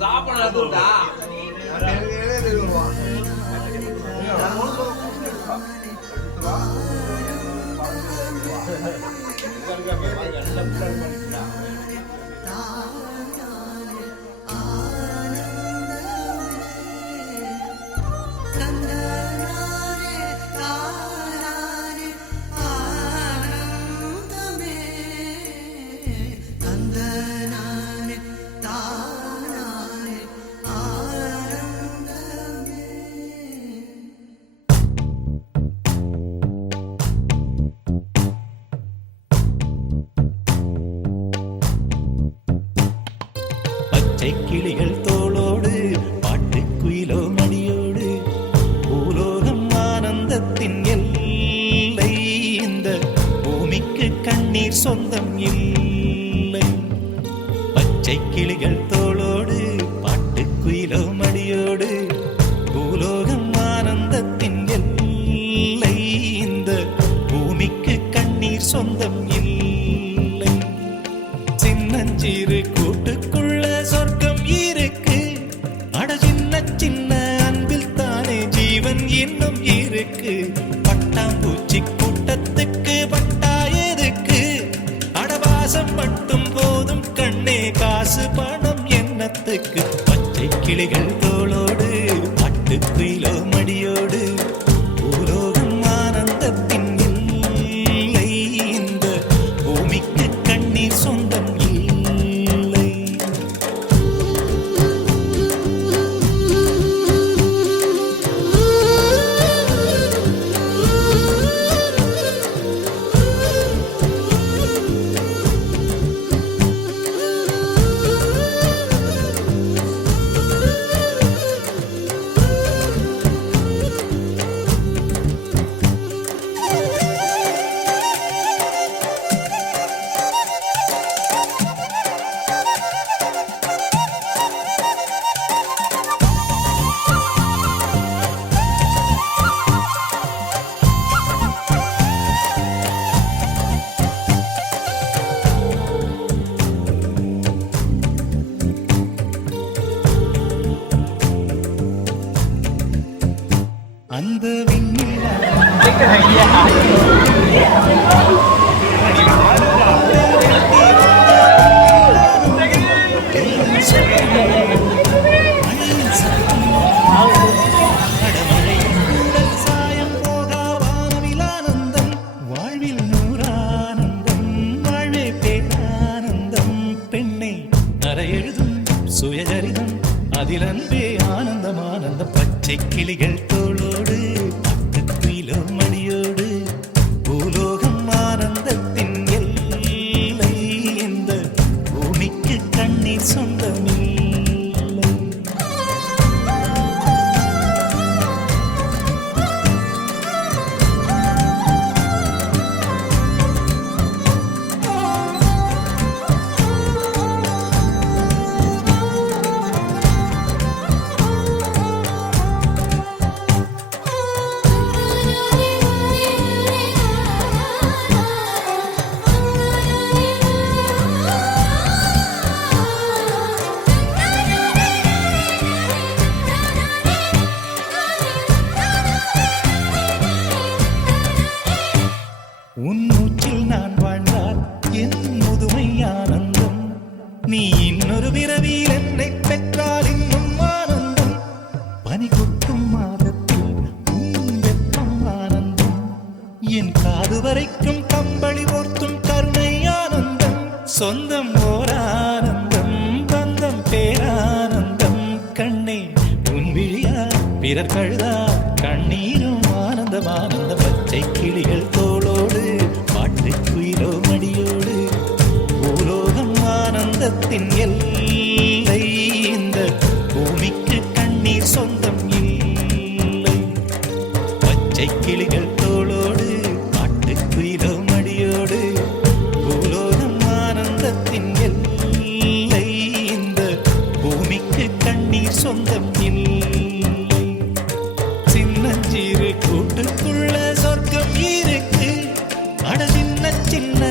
சாப்பிடா கிளிகள் தோளோடு பாட்டுக்குயிலோ மடியோடு பூலோகம் ஆனந்தத்தின் எல்லை இந்த பூமிக்கு கண்ணீர் சொந்தம் இல்லை. பச்சை கிளிகள் தோளோடு பாட்டுக்குயிலோ மடியோடு பூலோகம் ஆனந்தத்தின் எல்லை இந்த பூமிக்கு கண்ணீர் சொந்தம் இல்லை. சின்னஞ்சிறு கூட்டுக்குள்ள சொர்க்கம் இருக்கு, அட சின்ன சின்ன அன்பில் தானே ஜீவன் இன்னும் இருக்கு. பட்டாம்பூச்சி கூட்டத்துக்கு பட்டா எதுக்கு, அடவாசம் மட்டும் போதும் கண்ணே, காசு பணம் என்னத்துக்கு. பச்சை கிளிகள் தோளோடு பாட்டுக்குயிலோ மடியோடு பூலோகம் ஆனந்தத்தின் இல்லை இந்த பூமிக்கு கண்ணீர் சொந்தம் இல்லை. அந்த சாயம் போகா வானவிலானந்தம் வாழ்வில் நூறானந்தம் வாழ்வே பேரானந்தம். பெண்ணை அறை எழுதும் சுயசரிதம் அதில் அன்பே ஆனந்தம் ஆனந்தம். பச்சை கிளிகள் தோளோடு பாட்டுக்குயிலோ மடியோடு பூலோகம் ஆனந்தத்தின் எல்லை இந்த பூமிக்கு கண்ணீர் சொந்தமில்லை. உன் மூச்சில் நான் வாழ்ந்தால் என் முதுமை ஆனந்தம், நீ இன்னொரு பிறவியில் என்னை பெற்றால் இன்னும் ஆனந்தம். பனி கொட்டும் மாதத்தில் உன் வெப்பம் ஆனந்தம், என் காது வரைக்கும் கம்பளி போர்த்தும் கருணை ஆனந்தம். சொந்தம் ஓர் ஆனந்தம், பந்தம் பேரானந்தம். கண்ணே உன் விழியா பிறர் கழுதா கண்ணீரும் ஆனந்தம் ஆனந்தம். பச்சை கிளிகள் தோளோடு பாட்டுக்குயிலோ மடியோடு பூலோகம் ஆனந்தத்தின் எல்லை இந்த பூமிக்கு கண்ணீர் சொந்தம் இல்லை. பச்சை கிளிகள் தோளோடு பாட்டுக்குயிலோ மடியோடு பூலோகம் ஆனந்தத்தின் எல்லை இந்த பூமிக்கு கண்ணீர் சொந்தம் இல்லை. சின்னஞ்சிறு கூட்டுக்குள்ள சொர்க்கம் இருக்கு, அட சின்ன சின்ன